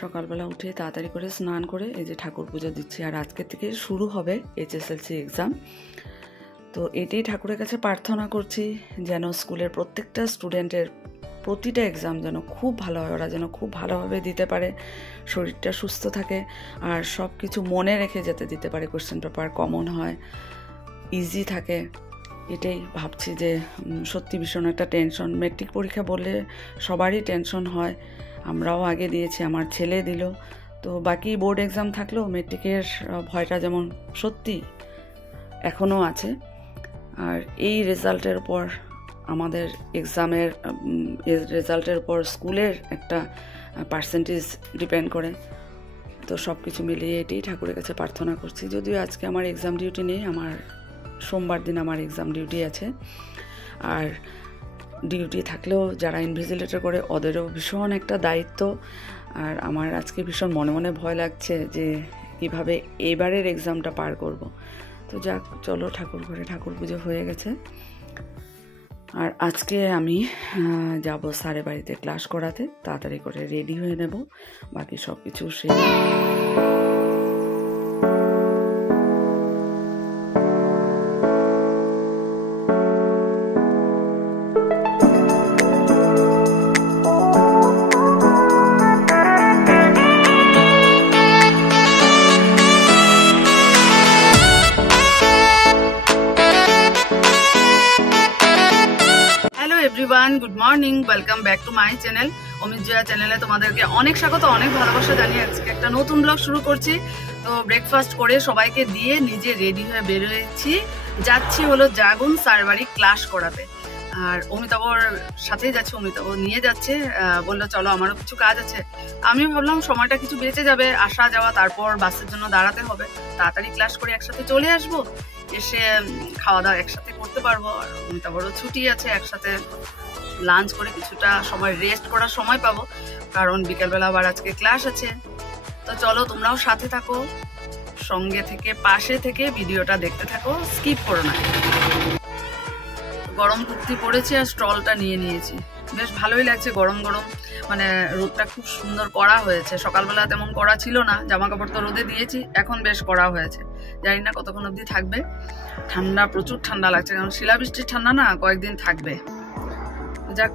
সকালবেলা উঠে তাড়াতাড়ি করে স্নান করে এই যে ঠাকুর পুজো দিচ্ছি। আর আজকে থেকে শুরু হবে HSLC এক্সাম। তো এটাই ঠাকুরের কাছে প্রার্থনা করছি যেন স্কুলের প্রত্যেকটা স্টুডেন্টের প্রতিটা এক্সাম যেন খুব ভালো হয়, ওরা যেন খুব ভালোভাবে দিতে পারে, শরীরটা সুস্থ থাকে আর সব কিছু মনে রেখে যেতে দিতে পারে, কোশ্চেন পেপার কমন হয়, ইজি থাকে। এটাই ভাবছি যে সত্যি ভীষণ একটা টেনশন। মেট্রিক পরীক্ষা বললে সবারই টেনশন হয়, আমরাও আগে দিয়েছি, আমার ছেলে দিল। তো বাকি বোর্ড এক্সাম থাকলেও মেট্রিকের ভয়টা যেমন সত্যি এখনও আছে। আর এই রেজাল্টের উপর আমাদের এক্সামের রেজাল্টের উপর স্কুলের একটা পার্সেন্টেজ ডিপেন্ড করে। তো সব কিছু মিলিয়ে এটাই ঠাকুরের কাছে প্রার্থনা করছি। যদিও আজকে আমার এক্সাম ডিউটি নেই, আমার সোমবার দিন আমার এক্সাম ডিউটি আছে। আর ডিউটি থাকলেও যারা ইনভিজিলেটর করে ওদেরও ভীষণ একটা দায়িত্ব। আর আমার আজকে ভীষণ মনে মনে ভয় লাগছে যে কীভাবে এবারের এক্সামটা পার করব। তো যাক, চলো ঠাকুর ঘরে ঠাকুর পুজো হয়ে গেছে। আর আজকে আমি যাব স্যারের বাড়িতে ক্লাস করাতে, তাড়াতাড়ি করে রেডি হয়ে নেব, বাকি সব কিছু everyone, good morning, welcome back to my channel Amit Joya চ্যানেলে তোমাদেরকে অনেক স্বাগত, অনেক ভালোবাসা জানিয়ে আজকে একটা নতুন ব্লগ শুরু করছি। তো ব্রেকফাস্ট করে সবাইকে দিয়ে নিজে রেডি হয়ে বেরোয়েছি, যাচ্ছি হলো জাগুন স্যারের বাড়ি ক্লাস করাতে। আর অমিতাভর সাথেই যাচ্ছে, অমিতাভ নিয়ে যাচ্ছে, বললো চলো আমারও কিছু কাজ আছে। আমি ভাবলাম সময়টা কিছু বেঁচে যাবে, আসা যাওয়া, তারপর বাসের জন্য দাঁড়াতে হবে, তাড়াতাড়ি ক্লাস করে একসাথে চলে আসবো, এসে খাওয়া দাওয়া একসাথে করতে পারবো। আর অমিতাভরও ছুটি আছে, একসাথে লাঞ্চ করে কিছুটা সময় রেস্ট করার সময় পাবো, কারণ বিকেলবেলা আবার আজকে ক্লাস আছে। তো চলো তোমরাও সাথে থাকো, সঙ্গে থেকে পাশে থেকে ভিডিওটা দেখতে থাকো, স্কিপ করো না। গরম কুর্তি পরেছি আর স্টলটা নিয়ে নিয়েছি, বেশ ভালোই লাগছে গরম গরম, মানে রোদটা খুব সুন্দর কড়া হয়েছে। সকালবেলা তেমন কড়া ছিল না, জামা কাপড় তো রোদে দিয়েছি, এখন বেশ কড়া হয়েছে। জানি না কতক্ষণ অবধি থাকবে, ঠান্ডা, প্রচুর ঠান্ডা লাগছে, কারণ শিলাবৃষ্টির ঠান্ডা না, কয়েকদিন থাকবে। যাক,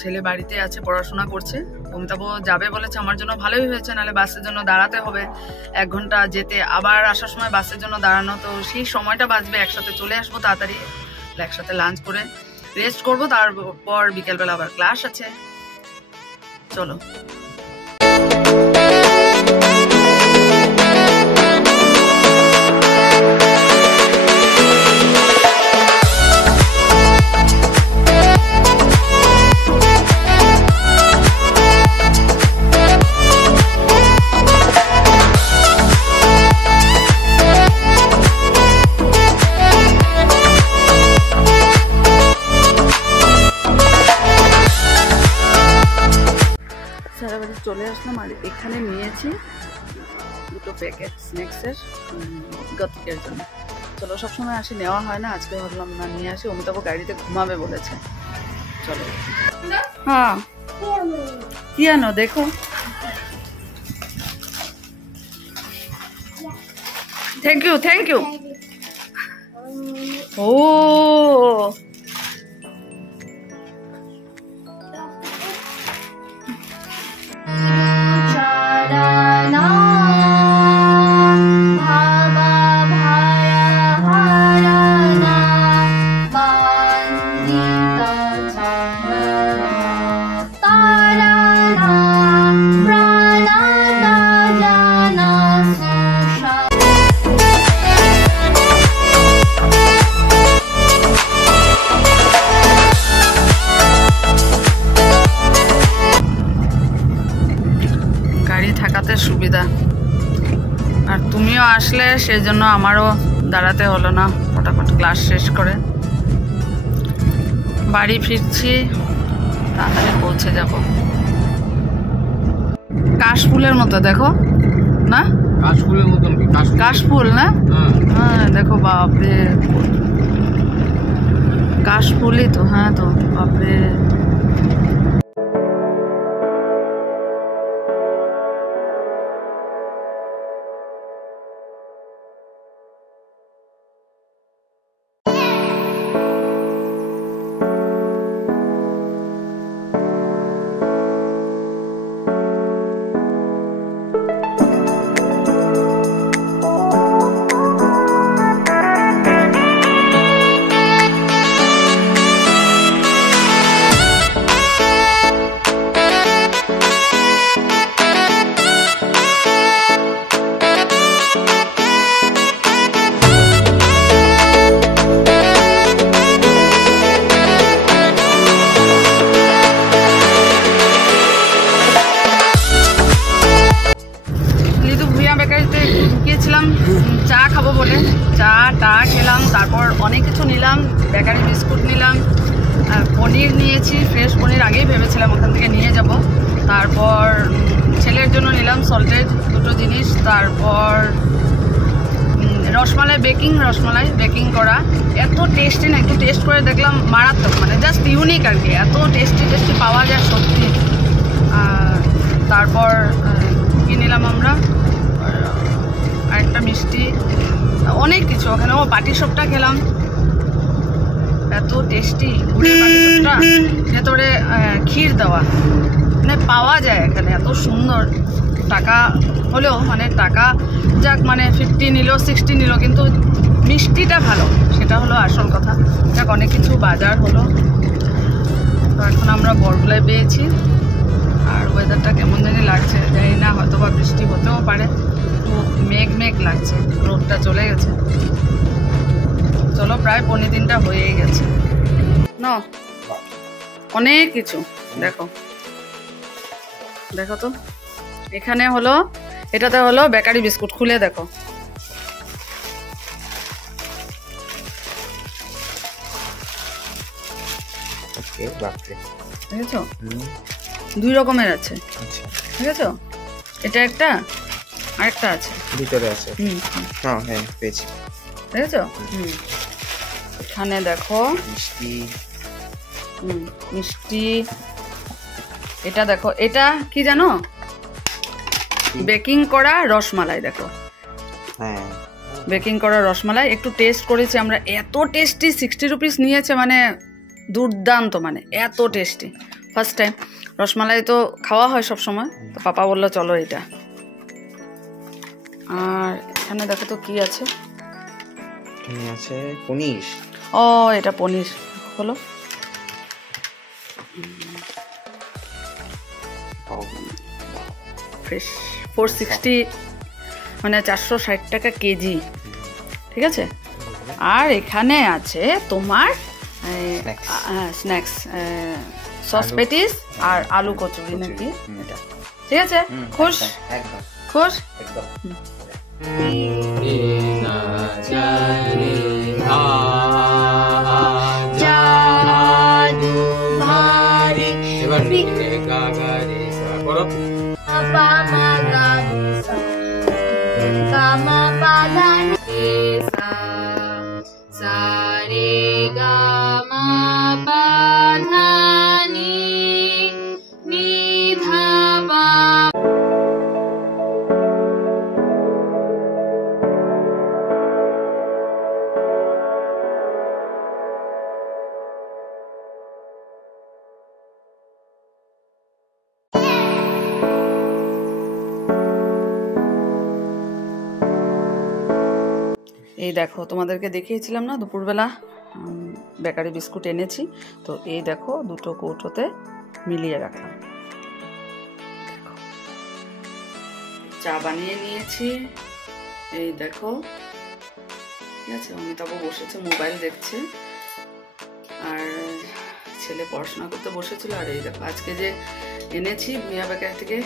ছেলে বাড়িতে আছে, পড়াশোনা করছে। অমিতাভ যাবে বলেছে, আমার জন্য ভালোই হয়েছে, নাহলে বাসের জন্য দাঁড়াতে হবে 1 ঘন্টা যেতে, আবার আসার সময় বাসের জন্য দাঁড়ানো, তো সেই সময়টা বাঁচবে। একসাথে চলে আসবো তাড়াতাড়ি, একসাথে লাঞ্চ করে রেস্ট করবো, তারপর বিকেলবেলা আবার ক্লাস আছে। চলো চলে আসলাম। আর এখানে নিয়েছি 2 প্যাকেট স্ন্যাক্সের গতিকের জন্য। চলো, সবসময় আসি, নেওয়া হয় না, আজকে ভাবলাম না নিয়ে আসি। অমিতাভ গাড়িতে ঘুমাবে বলেছে। চলো, হ্যাঁ কি আনো দেখো। Thank you, thank you. ও থাকাতে সুবিধা। আর তুমিও আসলে সেই জন্য আমারও দাঁড়াতে হলো না, ফটাফট ক্লাস শেষ করে বাড়ি ফিরছি, তাড়াতাড়ি পৌঁছে যাব। কাশফুলের মতো দেখো না, কাশফুলের মতন, কাশফুল না, হ্যাঁ দেখো, বাপরে কাশফুলই তো, হ্যাঁ তো বাপরে। টা খেলাম, তারপর অনেক কিছু নিলাম, বেকারি বিস্কুট নিলাম, পনির নিয়েছি, ফ্রেশ পনির আগেই ভেবেছিলাম ওখান থেকে নিয়ে যাব। তারপর ছেলের জন্য নিলাম সল্টেড দুটো জিনিস, তারপর রসমালাই বেকিং করা, এত টেস্টি না, একটু টেস্ট করে দেখলাম মারাত্মক, মানে জাস্ট ইউনিক আর কি, এত টেস্টি পাওয়া যায় সত্যি। তারপর কী নিলাম আমরা, আরেকটা মিষ্টি, অনেক কিছু ওখানে। পাটিসাপটা খেলাম, এত টেস্টি গুড়ের পাটিসাপটা, ভেতরে ক্ষীর দেওয়া, মানে পাওয়া যায় এখানে এত সুন্দর। টাকা হলেও মানে টাকা যাক, মানে 50 নিল 60 নিল, কিন্তু মিষ্টিটা ভালো, সেটা হলো আসল কথা। যাক, অনেক কিছু বাজার হলো। তো এখন আমরা বড়গুলায় পেয়েছি, আর ওয়েদারটা কেমন জানি লাগছে, জানি না, হয়তো বা বৃষ্টি হতেও পারে, খুব মেঘ লাগছে, রোদটা চলে গেছে। চলো, প্রায় 2:45 হয়েই গেছে। না, অনেক কিছু দেখো তো, এখানে হলো, এটাতে হলো বেকারি বিস্কুট, খুলে দেখো। দেখেছো, 2 রকমের আছে, দেখেছো, এটা একটা, আরেকটা আছে ভিতরে আছে। হ্যাঁ, পেয়েছি, দেখেছো। এখানে দেখো মিষ্টি, এটা দেখো, এটা কি জানো, বেকিং করা রসমালাই। দেখো, হ্যাঁ, বেকিং করা রসমালাই, একটু টেস্ট করেছি আমরা, এত টেস্টি, 60 রুপিস নিয়েছে, মানে দুর্দান্ত, মানে এত টেস্টি। ফার্স্ট টাইম রসমালাই তো খাওয়া হয় সব সময়, তো পাপা বললো চলো এটা। আর এখানে দেখো তো কি আছে, পনির। ও, এটা পনির হলো, ফ্রেশ, 460, মানে 460 টাকা কেজি, ঠিক আছে। আর এখানে আছে তোমার স্ন্যাক্স, সস পেটিস আর আলু কচুরি নাকি, এটা ঠিক আছে। খুশ, এই দেখো, তোমাদেরকে দেখিয়েছিলাম না দুপুরবেলা বেকারি বিস্কুট এনেছি, তো এই দেখো দুটো কৌটোতে মিলিয়ে রাখলাম। চা বানিয়ে নিয়েছি, এই দেখো, ঠিক আছে। অমিতাভ বসেছে, মোবাইল দেখছে, আর ছেলে পড়াশোনা করতে বসেছিল। আর এই দেখো, আজকে যে এনেছি ভুঁইয়া বেকারি থেকে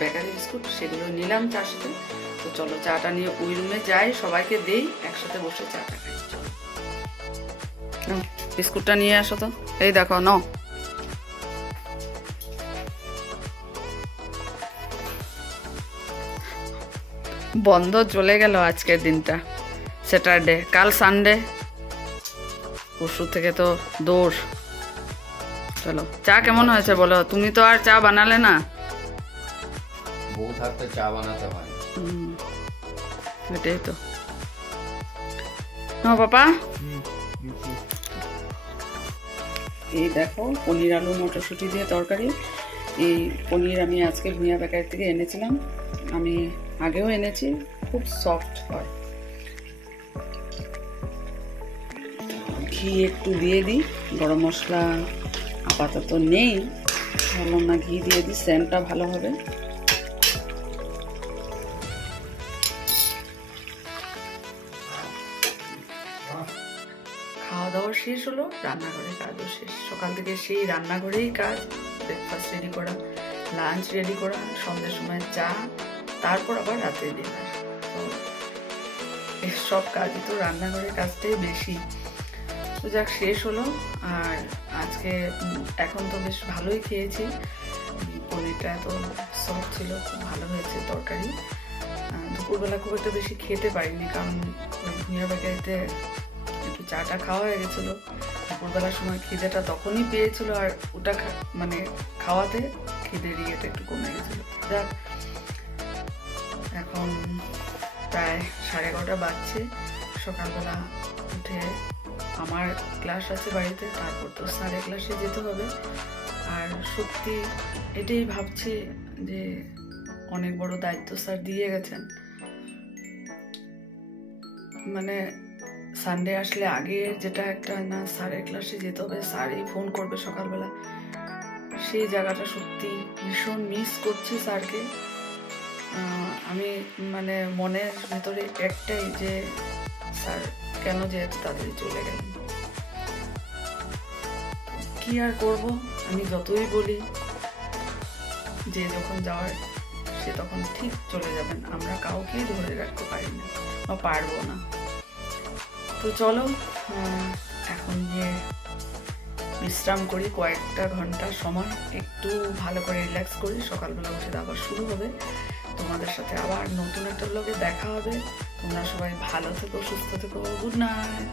বেকারি বিস্কুট, সেগুলো নিলাম চার সাথে। তো চলো, চাটা নিয়ে ওই রুমে যাই, সবাইকে দেই, একসাথে বসে চাটা খাই। বিস্কুটটা নিয়ে আসো তো, এই দেখো, নাও। বন্ধ চলে গেল আজকের দিনটা, স্যাটারডে, কাল সানডে, পরশু থেকে তো দৌড়। চলো, চা কেমন হয়েছে বলো, তুমি তো আর চা বানালে না। বউ থাকতে চা বানাতে হয়। এটাই তো। না পাপা, এই দেখো পনির আলু মটরশুঁটি দিয়ে তরকারি। এই পনির আমি আজকে ভুঁইয়া বেকারি থেকে এনেছিলাম, আমি আগেও এনেছি, খুব সফট হয়। ঘি একটু দিয়ে দিই, গরম মশলা আপাতত নেই, ভাবলাম না ঘি দিয়ে দিই, সেন্টটা ভালো হবে। খাওয়া দাওয়া শেষ হলো, রান্নাঘরে কাজও শেষ। সকাল থেকে সেই রান্নাঘরেই কাজ, ব্রেকফাস্ট রেডি করা, লাঞ্চ রেডি করা, সন্ধ্যের সময় চা, তারপর আবার রাতের ডিনার। তো সব কাজই তো রান্নাঘরের কাজটাই বেশি। তো যাক, শেষ হলো। আর আজকে এখন তো বেশ ভালোই খেয়েছি, পনিরটা এত সফট ছিল, খুব ভালো হয়েছে তরকারি। দুপুরবেলা খুব একটা বেশি খেতে পারিনি, কারণ ওই ভুঁইয়া বেকারিতে একটু চাটা খাওয়া হয়ে গেছিলো। দুপুরবেলার সময় খিদেটা তখনই পেয়েছিল, আর ওটা মানে খাওয়াতে খিদের ইয়েটা একটু কমে গেছিলো। যাক, এখন প্রায় 11:30 বাজছে। সকালবেলা উঠে আমার ক্লাস আছে বাড়িতে, তারপর তো স্যারের ক্লাসে যেতে হবে। আর সত্যি এটাই ভাবছি যে অনেক বড় দায়িত্ব স্যার দিয়ে গেছেন। মানে সানডে আসলে আগে যেটা একটা না, স্যারের ক্লাসে যেতে হবে, স্যারই ফোন করবে সকালবেলা, সেই জায়গাটা সত্যি ভীষণ মিস করছি স্যারকে। আমি মানে মনের ভেতরে একটাই যে স্যার কেন যে এত তাড়াতাড়ি চলে গেলেন। কি আর করব, আমি যতই বলি যে যখন যাওয়ার সে তখন ঠিক চলে যাবেন, আমরা কাউকেই ধরে রাখতে পারি না বা পারবো না। তো চলো এখন গিয়ে বিশ্রাম করি, কয়েকটা ঘন্টা সময় একটু ভালো করে রিল্যাক্স করি। সকালবেলা উঠে আবার শুরু হবে, তোমাদের সাথে আবার নতুন একটা ব্লগে দেখা হবে। তোমরা সবাই ভালো থেকো, সুস্থ থেকো। Good night.